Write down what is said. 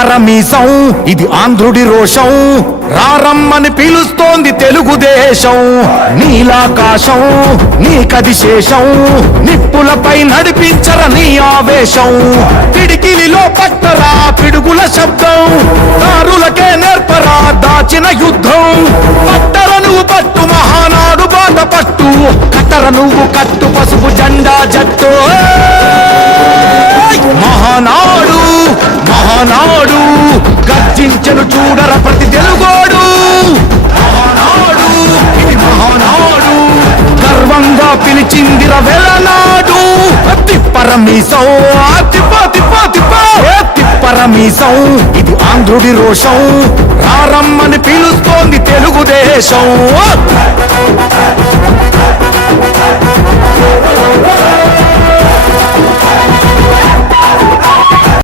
తిప్పరమీసం ఇది ఆంధ్రుడి రోషం రారమ్మని పిలుస్తోంది తెలుగుదేశం నీలాకాశం నీకది శేషం నిప్పులపై నడిపించర నీ ఆవేశం పిడికిలిలో పట్టరా పిడుగుల శబ్దం దారులకే నేర్పరా దాచిన యుద్ధం పట్టర నువ్వు పట్టు మహానాడు బాట పట్టు కట్టర నువ్వు కట్టు పసుపు జెండా జట్టు మహానాడు మహానాడు గర్జించను చూడర ప్రతి తెలుగోడు మహానాడు ఇది మహానాడు గర్వంగా పిలిచిందిర వెలనాడు తిప్పరమీసం తిప్పరమీసం ఇది ఆంధ్రుడి రోషం రారమ్మని పిలుస్తోంది తెలుగుదేశం